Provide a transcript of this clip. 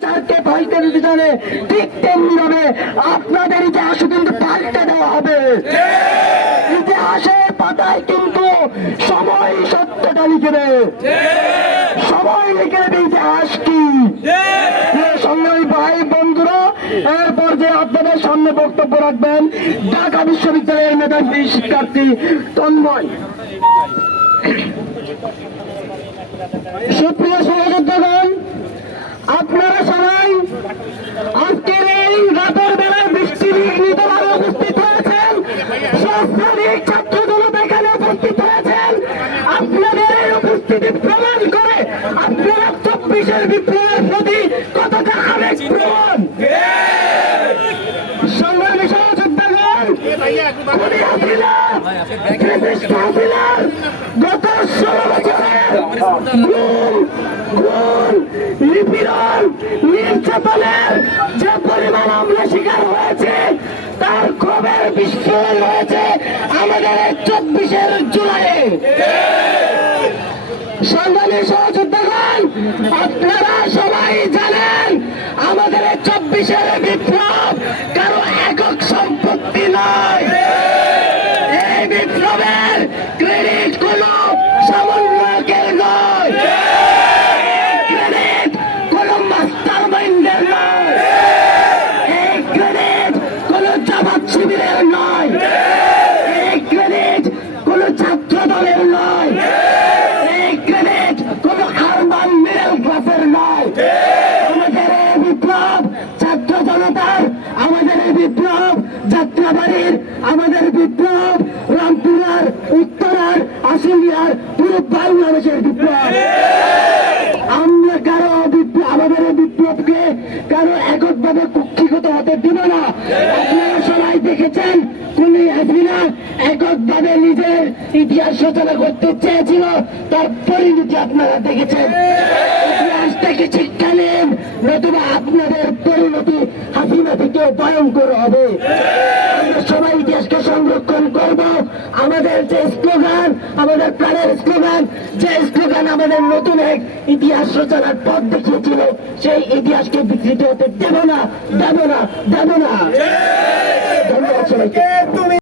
চারটে পাল্টে দিতে জানে, ঠিক তেমনি ভাবে আপনাদের ইতিহাসও কিন্তু পাল্টে দেওয়া হবে। ইতিহাসের পাতায় কিন্তু সময় সত্যটা লিখে দেবে, সময় লিখে দেবে ইতিহাস কি। সংগ্রামী ভাই বন্ধুরা, এরপর যে আপনাদের সামনে বক্তব্য রাখবেন ঢাকা বিশ্ববিদ্যালয়ের মেধাবী শিক্ষার্থী তন্ময়। সুপ্রিয় সহযোদ্ধাগণ, আপনারা সবাই আজকের এই রাতের বেলায় বৃষ্টি বিঘ্নিতভাবে উপস্থিত হয়েছেন, সহস্রাধিক ছাত্র জনতা এখানে উপস্থিত হয়েছেন। আপনাদের এই উপস্থিতি প্রমাণ করে আপনারা 24-এর বিপ্লবের প্রতি কতটা আবেগ প্রবণ। সংগ্রামী সহযোদ্ধাগণ, গত 16 বছরের নিপীড়ন নির্যাতনের যে পরিমাণ আমরা শিকার হয়েছে, তার ক্ষোভের বিস্ফোরণ হয়েছে আমাদের 24-এর জুলাইয়ে। সংগ্রামী সহযোদ্ধাগণ, আপনারা সবাই জানেন আমাদের 24-এর বিপ্লব কারো একক সম্পত্তি নয়। এই বিপ্লবের ক্রেডিট কোন সমন্বয়কের নয়, ক্রেডিট কোন মাস্টার মাইন্ডের নয়, এই ক্রেডিট কোন জামাত শিবিরের নয়, এই ক্রেডিট কোন ছাত্র দলের নয়, এই ক্রেডিট কোন আরবান মিডল ক্লাসের নয়। আমাদের এই বিপ্লব ছাত্র জনতার, আমাদের এই বিপ্লব যাত্রাবাড়ির, আমাদের বিপ্লব রামপুরার, উত্তরার, আশুলিয়ার, পুরো বাংলাদেশের বিপ্লব। আমরা কারো আমাদের এই বিপ্লবকে কারো এককভাবে কুক্ষিগত হতে দেব না। আপনারা সবাই দেখেছেন কোন হাসিনা এককভাবে নিজের ইতিহাস রচনা করতে চেয়েছিল, তার পরিণতি আপনারা দেখেছেন। ইতিহাস থেকে শিক্ষা নেন, নতুবা আপনাদের পরিণতি হাসিনা থেকে ভয়ঙ্কর হবে। আমরা সবাই ইতিহাসকে সংরক্ষণ করব। আমাদের যে স্লোগান, আমাদের প্রাণের স্লোগান, যে স্লোগান আমাদের নতুন এক ইতিহাস রচনার পথ দেখিয়েছিল, সেই ইতিহাসকে বিকৃত হতে দেব না, দেব না, দেব না। ধন্যবাদ সবাইকে।